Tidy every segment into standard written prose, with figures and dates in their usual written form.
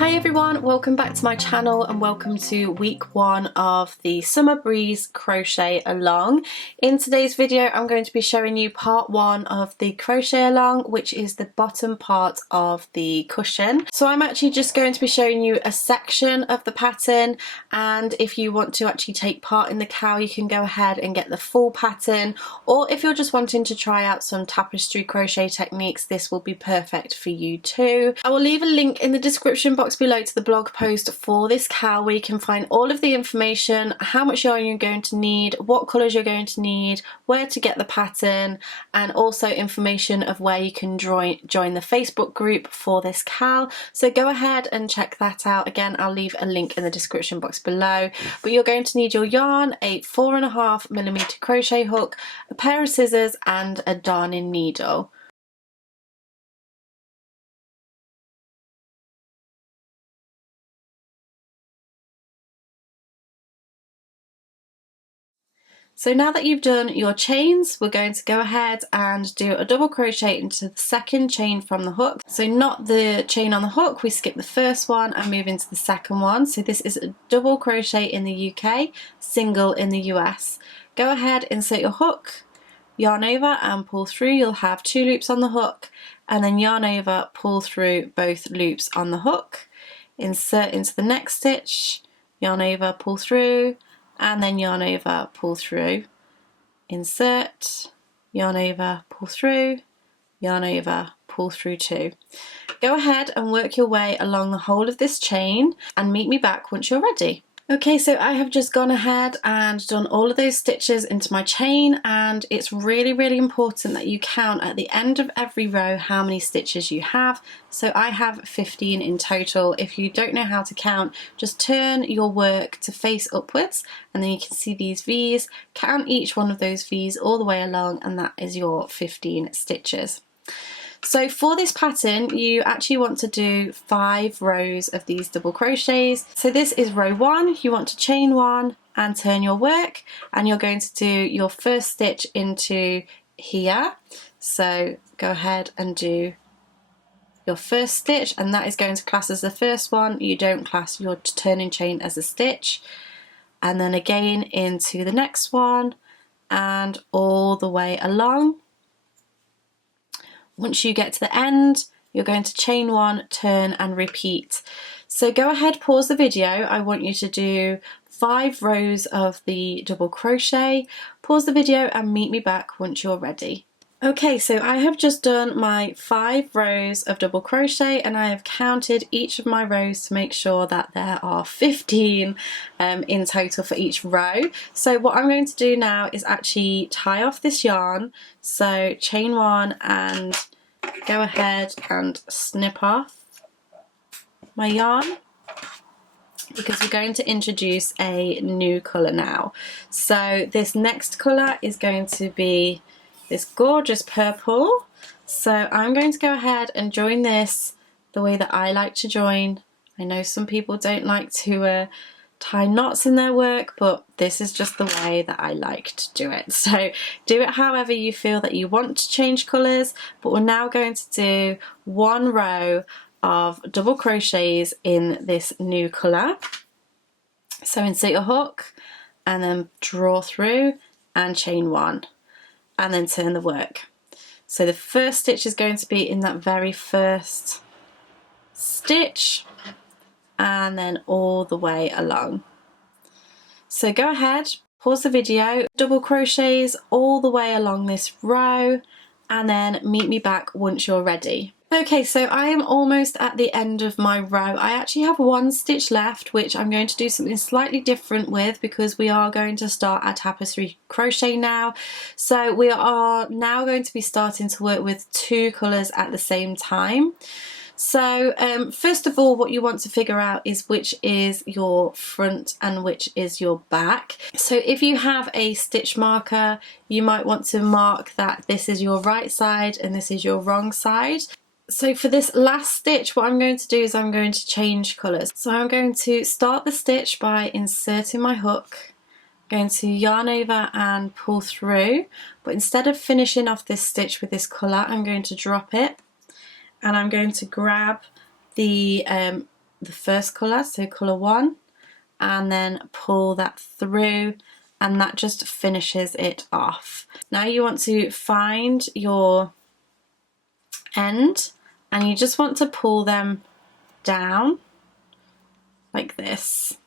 Hi everyone, welcome back to my channel and welcome to week 1 of the Summer Breeze Crochet Along. In today's video I'm going to be showing you part 1 of the crochet along, which is the bottom part of the cushion. So I'm actually just going to be showing you a section of the pattern, and if you want to actually take part in the cowl you can go ahead and get the full pattern, or if you're just wanting to try out some tapestry crochet techniques, this will be perfect for you too. I will leave a link in the description box below to the blog post for this cowl where you can find all of the information, how much yarn you're going to need, what colours you're going to need, where to get the pattern, and also information of where you can join the Facebook group for this cowl. So go ahead and check that out. Again, I'll leave a link in the description box below. But you're going to need your yarn, a 4.5mm crochet hook, a pair of scissors and a darning needle. So now that you've done your chains, we're going to go ahead and do a double crochet into the second chain from the hook. So not the chain on the hook, we skip the first one and move into the second one. So this is a double crochet in the UK, single in the US. Go ahead, insert your hook, yarn over and pull through. You'll have 2 loops on the hook, and then yarn over, pull through both loops on the hook, insert into the next stitch, yarn over, pull through, and then yarn over, pull through, insert, yarn over, pull through, yarn over, pull through 2. Go ahead and work your way along the whole of this chain and meet me back once you're ready. Okay, so I have just gone ahead and done all of those stitches into my chain, and it's really important that you count at the end of every row how many stitches you have. So I have 15 in total. If you don't know how to count, just turn your work to face upwards and then you can see these V's. Count each one of those V's all the way along, and that is your 15 stitches. So for this pattern you actually want to do 5 rows of these double crochets. So this is row 1, you want to chain 1 and turn your work, and you're going to do your first stitch into here. So go ahead and do your first stitch, and that is going to class as the first one. You don't class your turning chain as a stitch. And then again into the next one and all the way along. Once you get to the end, you're going to chain 1, turn and repeat. So go ahead, pause the video. I want you to do 5 rows of the double crochet. Pause the video and meet me back once you're ready. Okay, so I have just done my 5 rows of double crochet, and I have counted each of my rows to make sure that there are 15 in total for each row. So what I'm going to do now is actually tie off this yarn. So chain 1 and go ahead and snip off my yarn, because we're going to introduce a new colour now. So this next colour is going to be this gorgeous purple. So I'm going to go ahead and join this the way that I like to join. I know some people don't like to tie knots in their work, but this is just the way that I like to do it. So do it however you feel that you want to change colours, but we're now going to do 1 row of double crochets in this new colour. So insert your hook and then draw through and chain 1. And then turn the work. So the first stitch is going to be in that very first stitch, and then all the way along. So go ahead, pause the video, double crochets all the way along this row, and then meet me back once you're ready. Okay, so I am almost at the end of my row. I actually have 1 stitch left, which I'm going to do something slightly different with, because we are going to start our tapestry crochet now. So we are now going to be starting to work with 2 colours at the same time. So first of all, what you want to figure out is which is your front and which is your back. So if you have a stitch marker, you might want to mark that this is your right side and this is your wrong side. So for this last stitch, what I'm going to do is I'm going to change colours. So I'm going to start the stitch by inserting my hook, going to yarn over and pull through, but instead of finishing off this stitch with this colour, I'm going to drop it, and I'm going to grab the the first colour, so colour 1, and then pull that through, and that just finishes it off. Now you want to find your end, and you just want to pull them down like this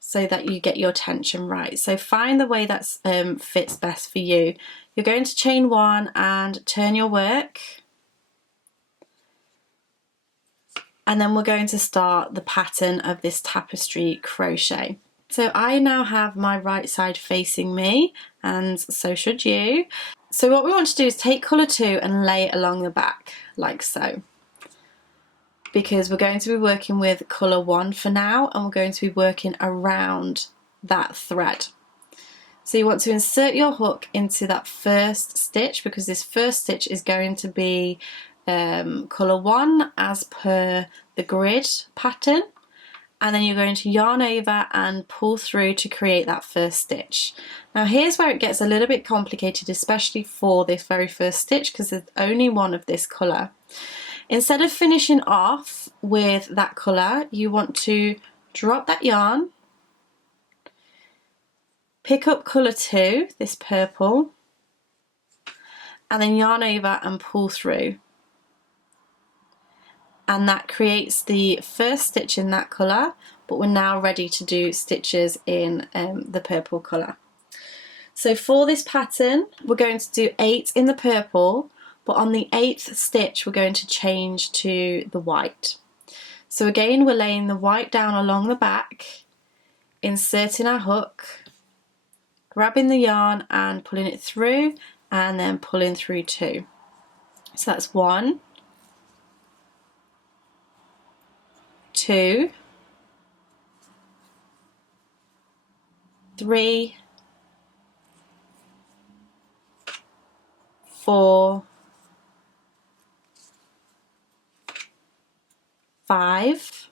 so that you get your tension right. So find the way that fits best for you. You're going to chain 1 and turn your work, and then we're going to start the pattern of this tapestry crochet. So I now have my right side facing me, and so should you. So what we want to do is take colour 2 and lay it along the back like so, because we're going to be working with colour 1 for now, and we're going to be working around that thread. So you want to insert your hook into that first stitch, because this first stitch is going to be colour 1 as per the grid pattern, and then you're going to yarn over and pull through to create that first stitch. Now here's where it gets a little bit complicated, especially for this very first stitch, because there's only one of this colour. Instead of finishing off with that colour, you want to drop that yarn, pick up colour 2, this purple, and then yarn over and pull through. And that creates the first stitch in that colour, but we're now ready to do stitches in the purple colour. So for this pattern, we're going to do 8 in the purple, but on the 8th stitch we're going to change to the white. So again, we're laying the white down along the back, inserting our hook, grabbing the yarn and pulling it through, and then pulling through 2. So that's 1, 2, 3, 4, 5.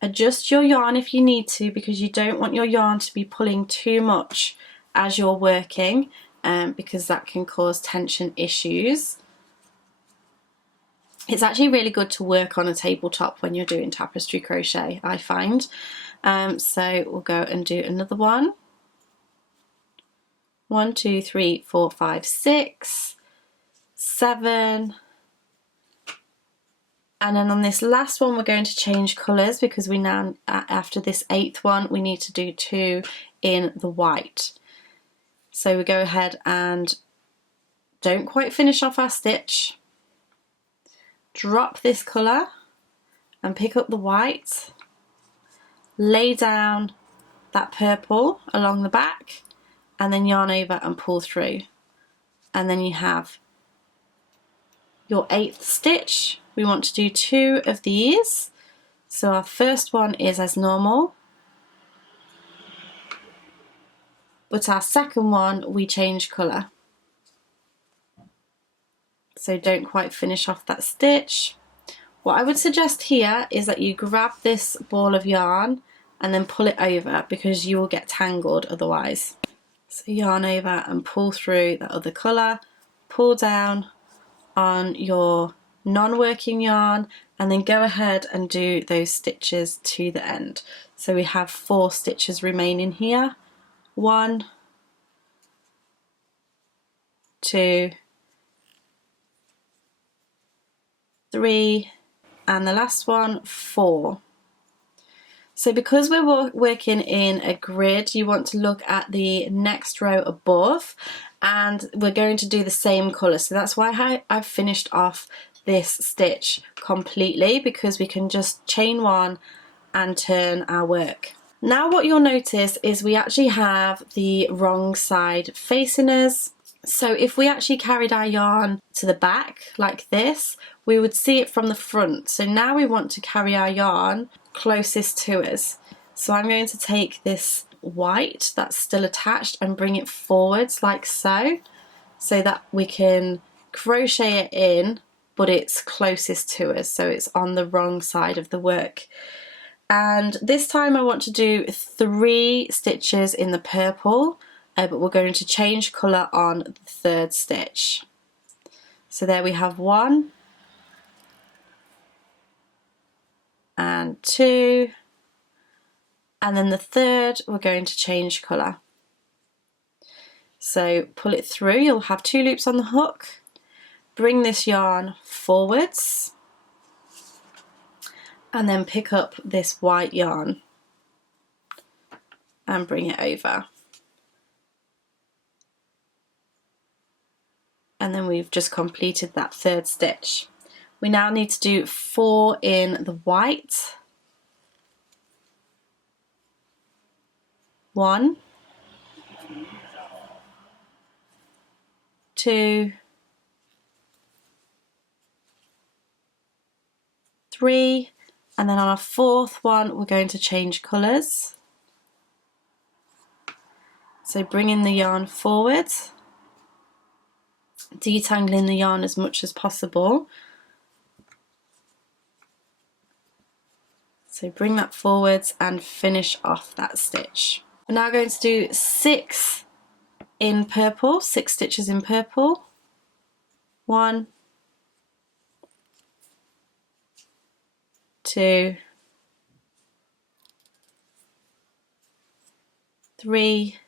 Adjust your yarn if you need to, because you don't want your yarn to be pulling too much as you're working, because that can cause tension issues. It's actually really good to work on a tabletop when you're doing tapestry crochet, I find. So we'll go and do another one. 1, 2, 3, 4, 5, 6, 7. And then on this last one, we're going to change colours, because we now, after this 8th one, we need to do 2 in the white. So we go ahead and don't quite finish off our stitch. Drop this colour and pick up the white, lay down that purple along the back, and then yarn over and pull through. And then you have your 8th stitch. We want to do 2 of these. So our first one is as normal, but our second one we change colour. So don't quite finish off that stitch. What I would suggest here is that you grab this ball of yarn and then pull it over, because you will get tangled otherwise. So yarn over and pull through that other colour, pull down on your non-working yarn, and then go ahead and do those stitches to the end. So we have 4 stitches remaining here. 1, 2, 3, and the last one 4. So because we're working in a grid, you want to look at the next row above, and we're going to do the same colour. So that's why I've finished off this stitch completely, because we can just chain 1 and turn our work. Now what you'll notice is we actually have the wrong side facing us. So if we actually carried our yarn to the back like this, we would see it from the front. So now we want to carry our yarn closest to us. So I'm going to take this white that's still attached and bring it forwards like so, so that we can crochet it in, but it's closest to us, so it's on the wrong side of the work. And this time I want to do 3 stitches in the purple, but we're going to change colour on the 3rd stitch. So there we have 1, and 2, and then the third we're going to change colour. So pull it through, you'll have 2 loops on the hook, bring this yarn forwards, and then pick up this white yarn and bring it over. And then we've just completed that third stitch. We now need to do 4 in the white. 1, 2, 3, and then on our 4th one we're going to change colours. So bringing the yarn forward, detangling the yarn as much as possible. So bring that forwards and finish off that stitch. We're now going to do 6 in purple, 6 stitches in purple. 1, 2, 3,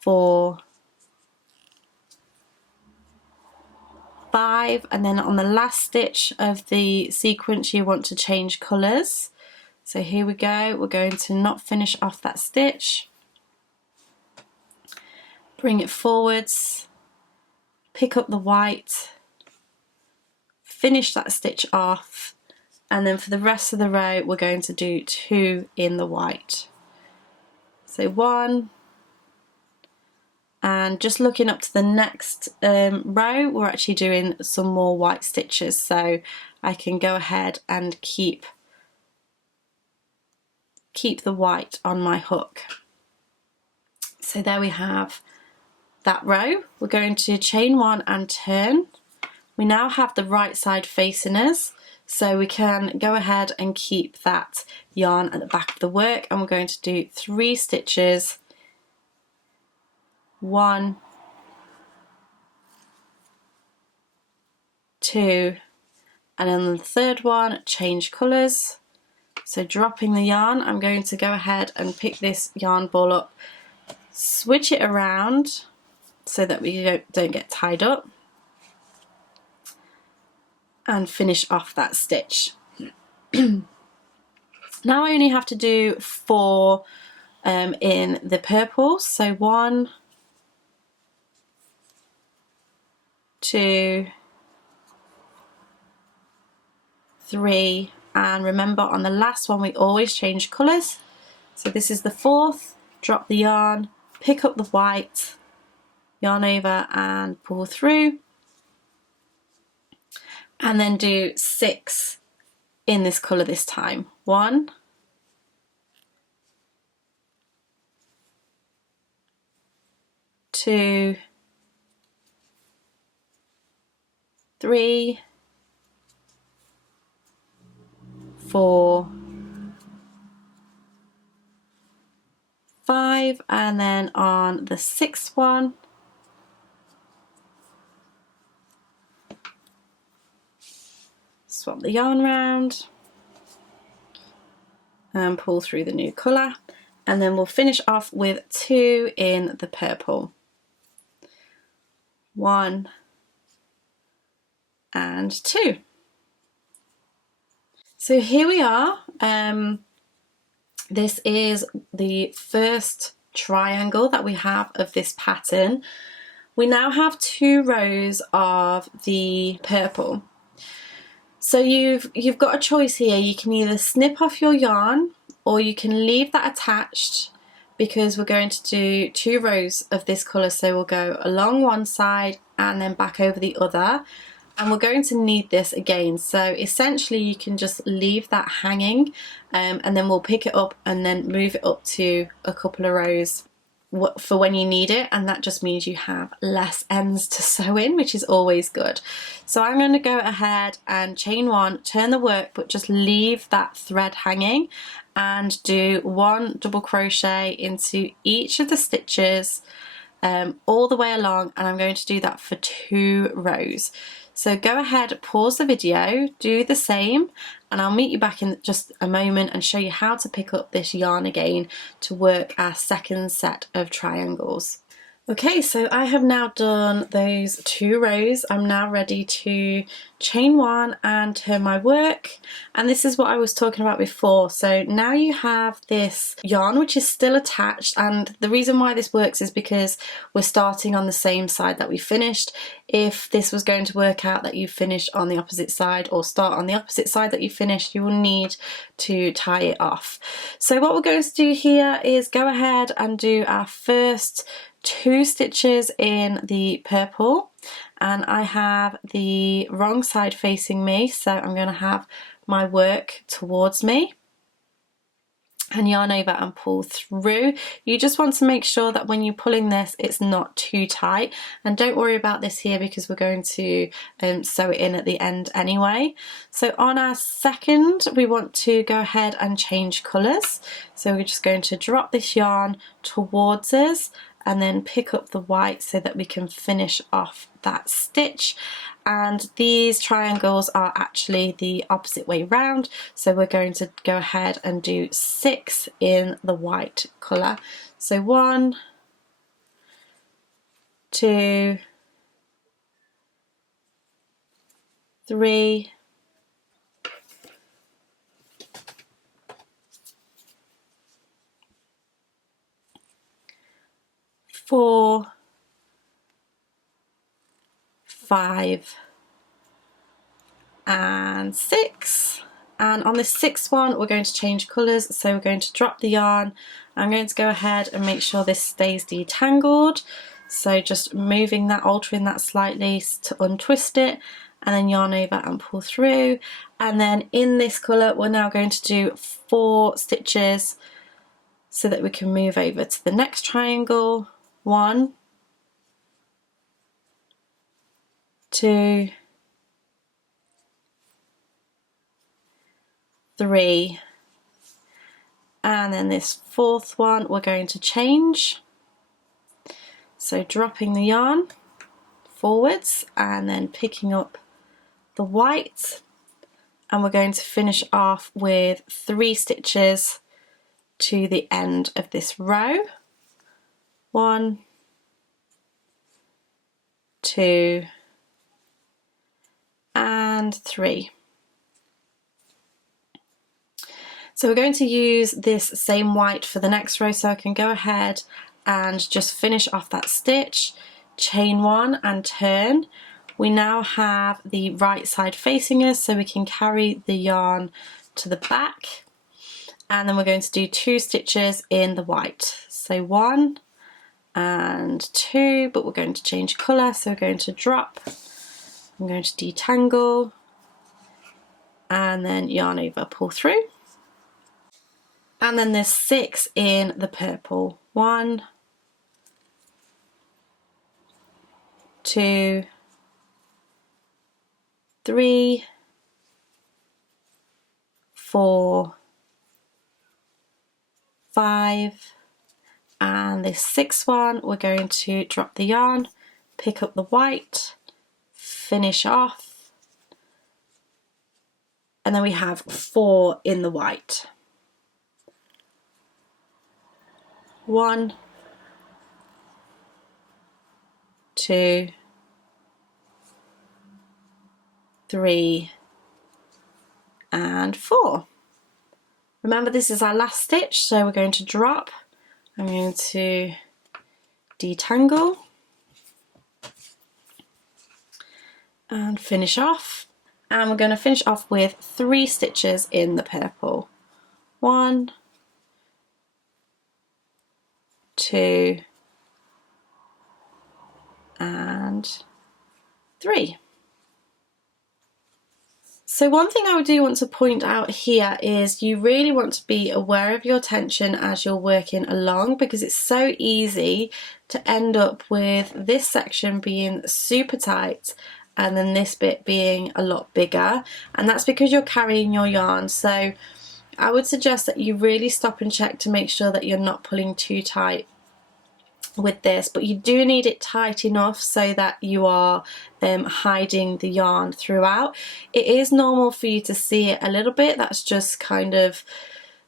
4, 5, and then on the last stitch of the sequence you want to change colours. So here we go, we're going to not finish off that stitch, bring it forwards, pick up the white, finish that stitch off, and then for the rest of the row we're going to do 2 in the white. So 1, and just looking up to the next row we're actually doing some more white stitches, so I can go ahead and keep the white on my hook. So there we have that row. We're going to chain 1 and turn. We now have the right side facing us, so we can go ahead and keep that yarn at the back of the work, and we're going to do 3 stitches. 1, 2, and then the third one change colours. So dropping the yarn, I'm going to go ahead and pick this yarn ball up, switch it around so that we don't get tied up, and finish off that stitch. Now I only have to do 4 in the purple, so 1, 2, 3, and remember on the last one we always change colours. So this is the 4th, drop the yarn, pick up the white, yarn over and pull through, and then do 6 in this colour this time. 1, 2, 3, 4, 5, and then on the 6th one swap the yarn round and pull through the new colour, and then we'll finish off with 2 in the purple. 1 and 2. So here we are. This is the first triangle that we have of this pattern. We now have 2 rows of the purple. So you've got a choice here. You can either snip off your yarn or you can leave that attached, because we're going to do 2 rows of this colour, so we'll go along one side and then back over the other, and we're going to need this again. So essentially you can just leave that hanging, and then we'll pick it up and then move it up to a couple of rows for when you need it, and that just means you have less ends to sew in, which is always good. So I'm going to go ahead and chain 1, turn the work, but just leave that thread hanging, and do 1 double crochet into each of the stitches all the way along, and I'm going to do that for 2 rows. So go ahead, pause the video, do the same, and I'll meet you back in just a moment and show you how to pick up this yarn again to work our second set of triangles. Okay, so I have now done those 2 rows. I'm now ready to chain 1 and turn my work, and this is what I was talking about before. So now you have this yarn which is still attached, and the reason why this works is because we're starting on the same side that we finished. If this was going to work out that you finished on the opposite side or start on the opposite side that you finished, you will need to tie it off. So what we're going to do here is go ahead and do our first 2 stitches in the purple, and I have the wrong side facing me, so I'm going to have my work towards me and yarn over and pull through. You just want to make sure that when you're pulling this it's not too tight, and don't worry about this here because we're going to sew it in at the end anyway. So on our second we want to go ahead and change colours, so we're just going to drop this yarn towards us and then pick up the white so that we can finish off that stitch. And these triangles are actually the opposite way round, so we're going to go ahead and do 6 in the white colour. So 1, 2, 3, 4, 5 and 6. And on this 6th one we're going to change colours, so we're going to drop the yarn. I'm going to go ahead and make sure this stays detangled, so just moving that, altering that slightly to untwist it, and then yarn over and pull through. And then in this colour we're now going to do 4 stitches so that we can move over to the next triangle. 1, 2, 3, and then this 4th one we're going to change. So dropping the yarn forwards and then picking up the white, and we're going to finish off with 3 stitches to the end of this row. 1, 2 and 3. So we're going to use this same white for the next row, so I can go ahead and just finish off that stitch, chain 1 and turn. We now have the right side facing us, so we can carry the yarn to the back, and then we're going to do 2 stitches in the white. So 1 and 2, but we're going to change colour, so we're going to drop, I'm going to detangle, and then yarn over, pull through. And then there's 6 in the purple. 1, 2, 3, 4, 5, and this 6th one we're going to drop the yarn, pick up the white, finish off, and then we have 4 in the white. 1, 2, 3 and 4. Remember, this is our last stitch, so we're going to drop. I'm going to detangle and finish off, and we're going to finish off with 3 stitches in the purple. 1, 2 and 3. So one thing I do want to point out here is you really want to be aware of your tension as you're working along, because it's so easy to end up with this section being super tight and then this bit being a lot bigger, and that's because you're carrying your yarn. So I would suggest that you really stop and check to make sure that you're not pulling too tight with this, but you do need it tight enough so that you are hiding the yarn throughout. It is normal for you to see it a little bit, that's just kind of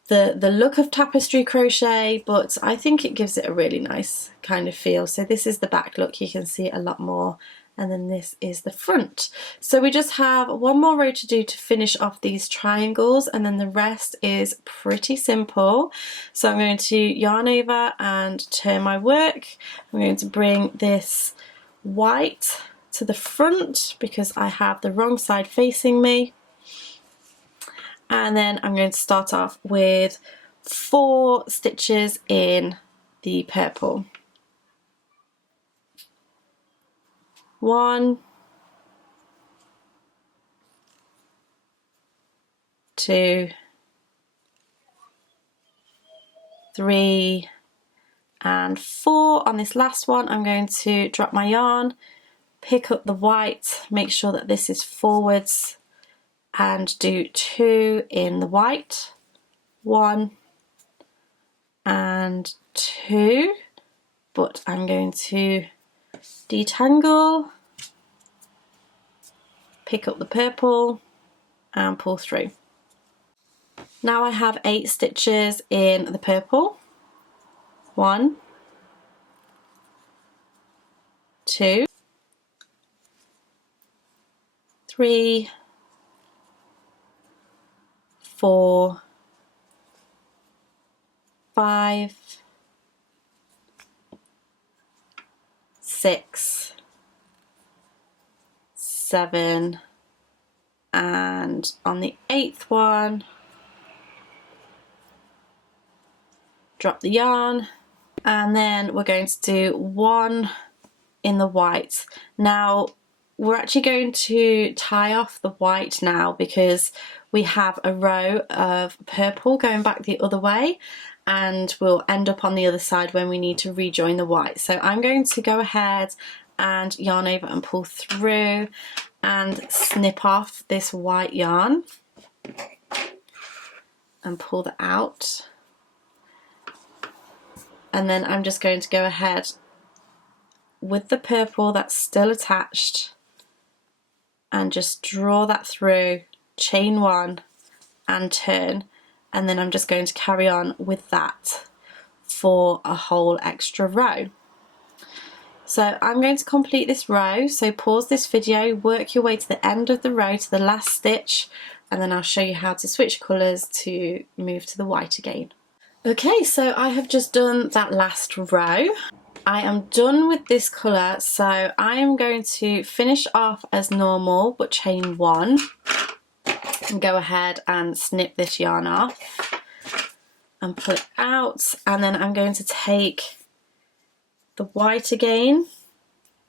the look of tapestry crochet, but I think it gives it a really nice kind of feel. So this is the back look, you can see it a lot more, and then this is the front. So we just have one more row to do to finish off these triangles, and then the rest is pretty simple. So I'm going to yarn over and turn my work. I'm going to bring this white to the front because I have the wrong side facing me. And then I'm going to start off with 4 stitches in the purple. 1, 2, 3, and 4. On this last one, I'm going to drop my yarn, pick up the white, make sure that this is forwards, and do 2 in the white. 1 and 2, but I'm going to detangle, pick up the purple and pull through. Now I have 8 stitches in the purple. 1, 2, 3, 4, 5, 6, 7, and on the 8th one, drop the yarn, and then we're going to do 1 in the white. Now we're actually going to tie off the white now because we have a row of purple going back the other way, and we'll end up on the other side when we need to rejoin the white. So I'm going to go ahead and yarn over and pull through and snip off this white yarn and pull that out. And then I'm just going to go ahead with the purple that's still attached and just draw that through, chain 1 and turn, and then I'm just going to carry on with that for a whole extra row. So I'm going to complete this row, so pause this video, work your way to the end of the row to the last stitch, and then I'll show you how to switch colours to move to the white again. Okay, so I have just done that last row. I am done with this colour, so I am going to finish off as normal but chain 1 and go ahead and snip this yarn off and pull it out, and then I'm going to take the white again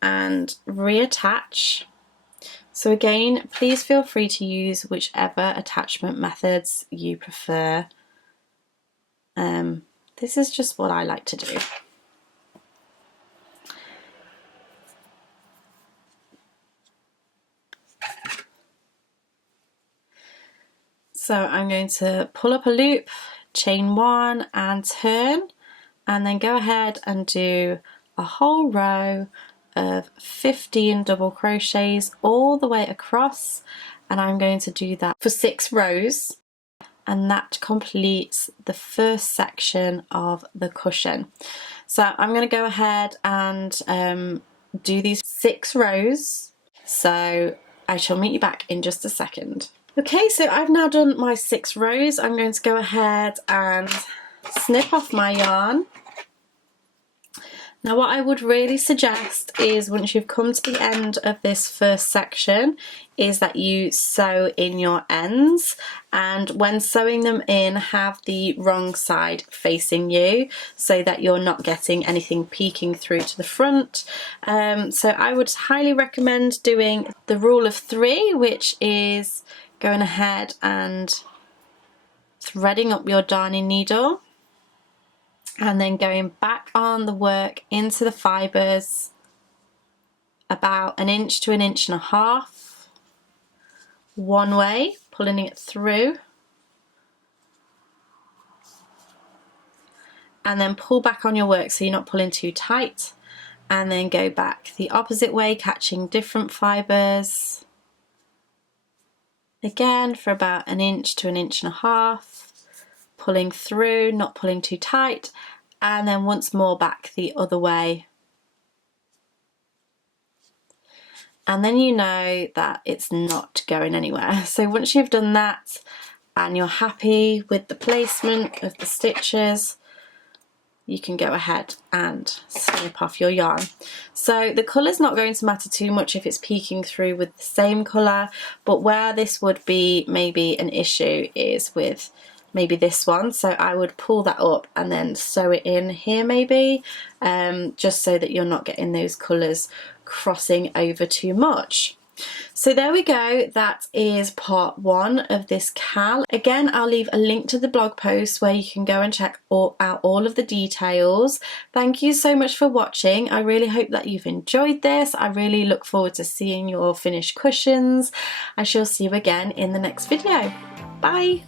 and reattach. So again, please feel free to use whichever attachment methods you prefer. This is just what I like to do. So I'm going to pull up a loop, chain 1 and turn, and then go ahead and do a whole row of 15 double crochets all the way across, and I'm going to do that for 6 rows, and that completes the first section of the cushion. So I'm going to go ahead and do these 6 rows, so I shall meet you back in just a second. Okay, so I've now done my 6 rows. I'm going to go ahead and snip off my yarn. Now what I would really suggest is once you've come to the end of this first section is that you sew in your ends, and when sewing them in have the wrong side facing you so that you're not getting anything peeking through to the front. So I would highly recommend doing the rule of 3, which is going ahead and threading up your darning needle and then going back on the work into the fibres about 1 inch to 1.5 inches one way, pulling it through, and then pull back on your work so you're not pulling too tight, and then go back the opposite way, catching different fibres. Again for about 1 inch to 1.5 inches, pulling through, not pulling too tight, and then once more back the other way. And then you know that it's not going anywhere. So once you've done that and you're happy with the placement of the stitches, you can go ahead and snip off your yarn. So the colour's not going to matter too much if it's peeking through with the same colour, but where this would be maybe an issue is with maybe this one. So I would pull that up and then sew it in here maybe, just so that you're not getting those colours crossing over too much. So there we go, that is part 1 of this KAL. Again, I'll leave a link to the blog post where you can go and check out all of the details. Thank you so much for watching. I really hope that you've enjoyed this. I really look forward to seeing your finished cushions. I shall see you again in the next video. Bye!